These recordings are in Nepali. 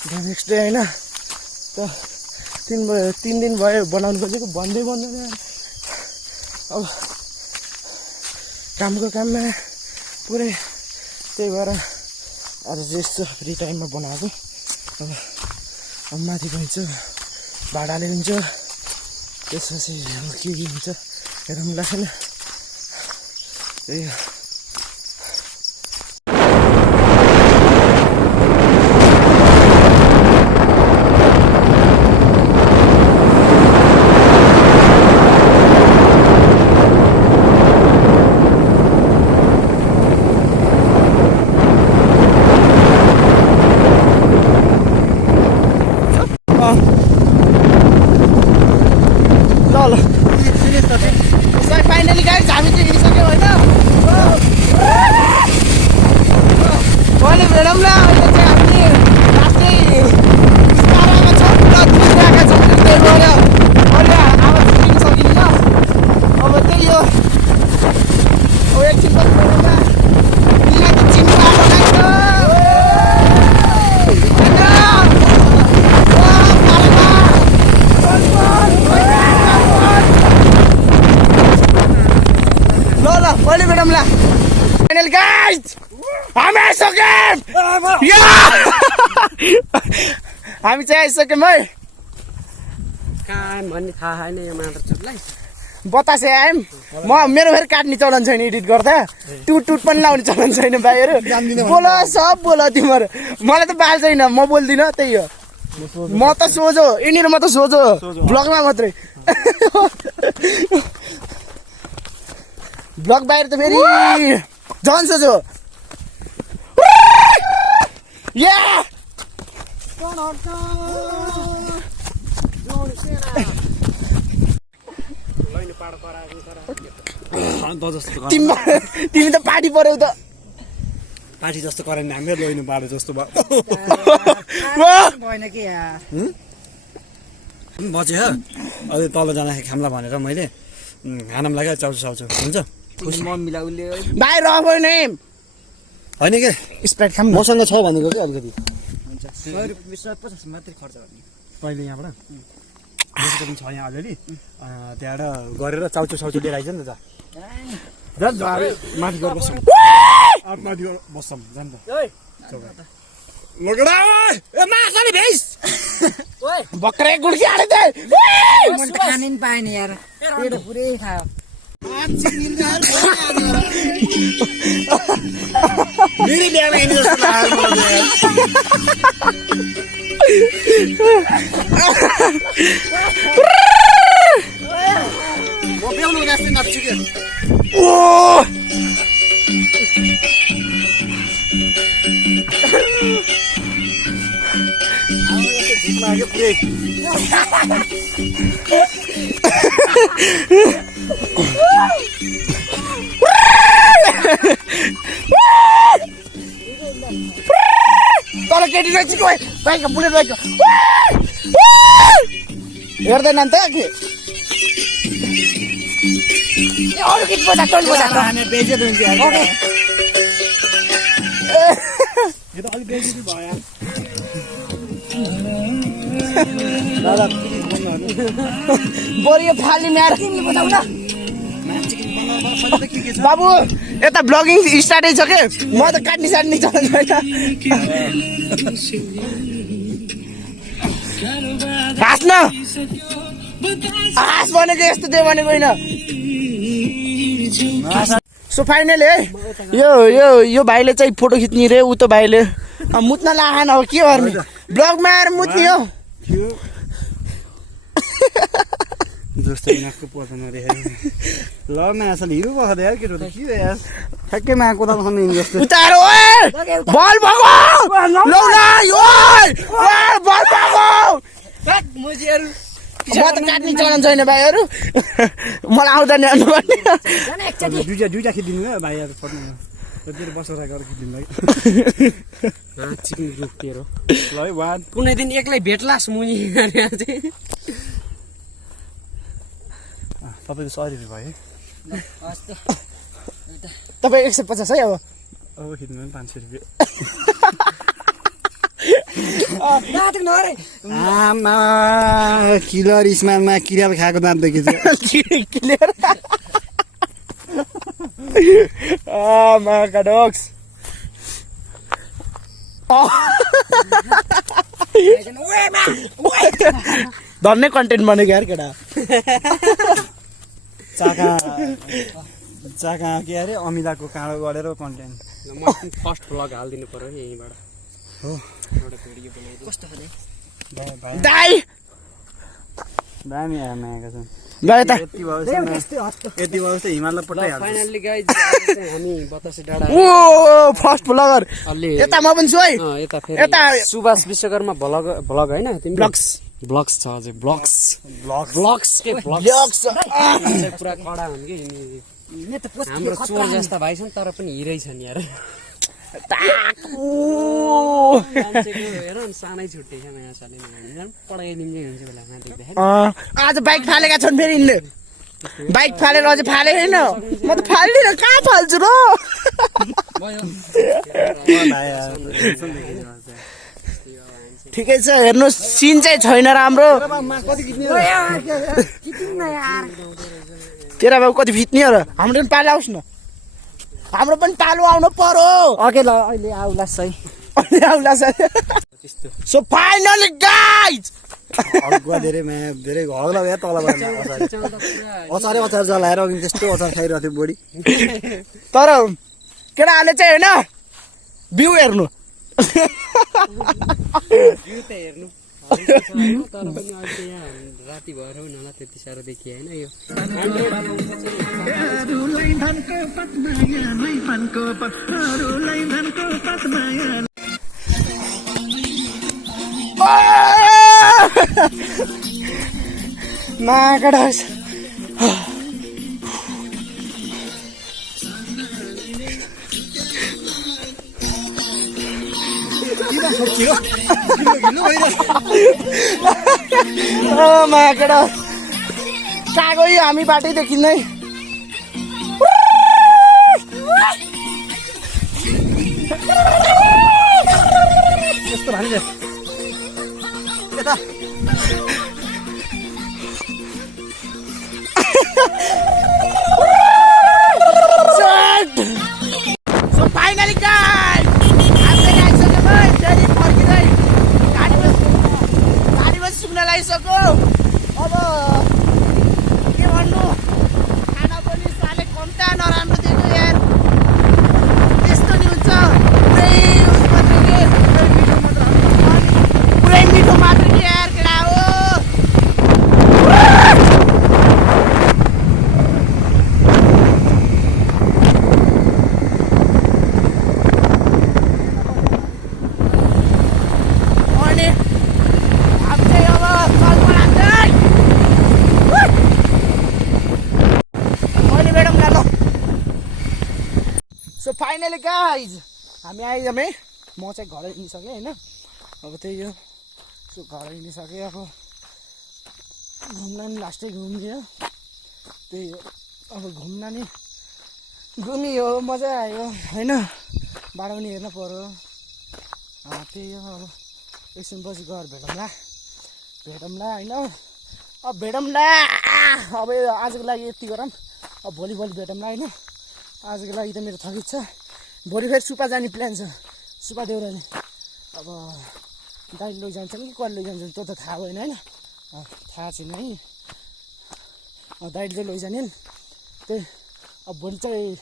नेक्स्ट डे होइन त 3 दिन भयो बनाउनु खोजेको भन्दै भन्दैन अब कामको काममा पुरै त्यही भएर आज चाहिँ यस्तो फ्री टाइममा बनाएको अब माथि गइन्छ भाडाले हुन्छ त्यसपछि अब के हुन्छ हेरौँ लाग्दैन त्यही हो फाइनली गाइस हामी चाहिँ हिँडिसक्यौँ होइन अहिले भेटौँ न अहिले चाहिँ हामी लास्टै बिस्तारामा छौँ र दुईवटाका छौँ त्यही भएर अहिले आवाज लिन सकिन्न अब त्यही हो अब एकछिन पनि भेटौँ न तिमीलाई त चिन्नु आएको लाग्छ कहिले भेटौँ ल फाइनल गाइस हामी आइसक्यौँ हामी चाहिँ आइसक्यौँ है कहाँ भन्ने थाहा छैन यो मात्र चुटलाई बतासे आयौँ मेरो फेरि काट्ने चलन छैन एडिट गर्दा टुट पनि लाउने चलन छैन भाइहरू बोल सब बोल तिमीहरू मलाई त बाल छैन म बोल्दिनँ त्यही हो म त सोझो यिनीहरू म त सोझो ब्लगमा मात्रै ब्लग बाहिर त फेरि झन् सोझो तिमी त पार्टी पर्यौ त पार्टी जस्तो गरेन हाम्रो लोइनु पाडो जस्तो भयो भएन कि बच्यो ह अहिले तल जाँदाखेरि खाम्ला भनेर मैले खानामा लाग्यो चाउचो साउचो हुन्छ मम्मीलाई उसले बाहिर नि होइन के स्प्राइट खाम मसँग छ भनेको कि अलिकति हुन्छ 150 मात्रै खर्च गर्ने कहिले यहाँबाट पनि छ यहाँ अलिअलि त्यहाँबाट गरेर चाउचो साउचो लिएर आइज नि त माथि गएर बस्छौँ माथि गएर बस्छौँ जान त बक्रे गुड्की हाले दे खानै नि पाएन यार पेट पुरै खायो मेरो बिहान आइने जस्तो लाग्यो म बेहुनु जस्तै नाच्छु के लाग्यो पुरै तर केटी रहेछ कि बाइक बुलेट बाइक हेर्दैन नि त के अरू गीत बजा टोन बजा हामी बेजे दिन्छ यार यो त अलि बेजे भयो दादा बरु यो फाल्ने म्यार बाबु यता ब्लगिङ स्टार्टै छ के म त काट्ने साट्ने चलन छैन हाँस्न हाँस भनेको यस्तो त्यो भनेको होइन सो फाइनली है यो भाइले चाहिँ फोटो खिच्ने रे ऊ त भाइले मुत्न लागेन अब के गर्ने ब्लगमा आएर मुत्ने हो जस्तो नाकको पर्दैन रे ल न असल हिरो भयो यार केटो त के यार ठ्याक्कै मा कोदाल खन्ने जस्तो उतार ओए बल भगो लौ न ओए बल भगो मुजीहरु म त काट्ने चलन छैन भाइहरु मलाई आउँदैन दुईटा खिचिदिनु है भाइहरु छोड्नु तेरो बसरा गरेर खिचिदिनु भाइ चिकन रुख तेरो ल है वान कुनै दिन एक्लै भेट्लास मुनी गरे चाहिँ तपाईको 100 रुपैयाँ भयो हस्ते तपाई 150 है अब खिच्नु 500 रुपैयाँ दाँत नरे आमा किलर इस्मालमा किराल खाएको दाँत देखेछु क्लियर माका डग्स धन्ने कन्टेन्ट बनेको यार केटा चाका के अरे अमिलाको काँडो गरेर कन्टेन्ट म फर्स्ट भ्लग हालिदिनु पर्यो नि यहीँबाट हो एउटा भिडियो बनाइदिनु कस्तो खाले दाइ दामी आमा आएका छन् गए त यति भएपछि हिमाललाई पठाइहाल्छ फाइनल्ली गाइज हामी बतासे डाँडा ओ फर्स्ट ब्लगर अलि यता म पनि छु है यता फेरि यता सुभाष विश्वकर्मा भ्लग हैन तिमी ब्लग्स ब्लग्स छ हजुर ब्लग्स के ब्लग्स ब्लग्स पुरा कडा हुन् कि ने त पोस्ट हाम्रो चोर जस्ता भाइ छन् तर पनि हिरै छन् यार मान्छेको हेर न सानै छुट्टै छ नयाँ सालैमा झन् पढाइदिन्छ हुन्छ बेला माथि देखेन आज बाइक फालेका छन् फेरि यिनले बाइक फालेर अझै फाले होइन म त फाल्दिनँ कहाँ फाल्छु र ठिकै छ हेर्नुहोस् सिन चाहिँ छैन राम्रो तेरा बाबु कति फिट्ने र हाम्रो पनि पालो आओस् न हाम्रो पनि पालो आउनु पर्यो अघि ल अहिले आउला सही सो फाइनली गाइज अगुवा धेरै माया धेरै हग्ला भयो तलबाट अचार जलाएर अघि त्यस्तो अचार खाइरहेको थियो बुढी तर केटाहरूले चाहिँ होइन भ्यू हेर्नु भ्यू त हेर्नु तर पनि अहिले यहाँ राति भएर उनीहरूलाई त्यति साह्रो देखिए होइन यो माकडस माकडा कहाँ गयो हामी बाटै देखिँदै यस्तो भने यता So finally guys, हामीले आइसक्यो भाइ फेरि फर्किँदै गाडीमा सुक्न लागिसक्यो अब के भन्नु खाना पनि साले कम्ता नराम्रो दिएको यार त्यस्तो नि हुन्छ पुरै मिठो मात्र के यार केटा हो सो फाइनली गाइज हामी आइजमे म चाहिँ घर हिँडिसकेँ होइन अब त्यही हो सो घर हिँडिसकेँ अब घुम्न नि लास्टै घुमिदियो त्यही हो अब घुम्न नि घुमियो मजा आयो होइन बाटो पनि हेर्नु पऱ्यो त्यही हो अब एकछिनपछि घर भेटौँला होइन अब भेटौँला अब आजको लागि यति गरौँ अब भोलि भेटौँला होइन आजको लागि त मेरो थकित छ भोलि फेरि सुपा जाने प्लान छ सुपा देउराली अब दाइ लैजान्छन् कि कसले लैजान्छन् त्यो त थाहा भएन होइन थाहा छैन है दाइले चाहिँ लैजाने त्यही अब भोलि चाहिँ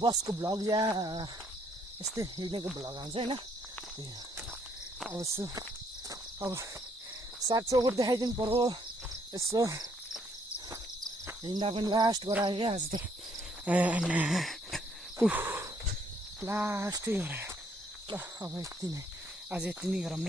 बसको भ्लग या यस्तै हिँड्नेको भ्लग आउँछ होइन त्यही अब साग चौकुट देखाइदिनु पर्यो यसो हिँड्दा पनि लास्ट गरायो क्या आज चाहिँ लास्टै हो ल अब यति नै आज यति नै गरौँ ल।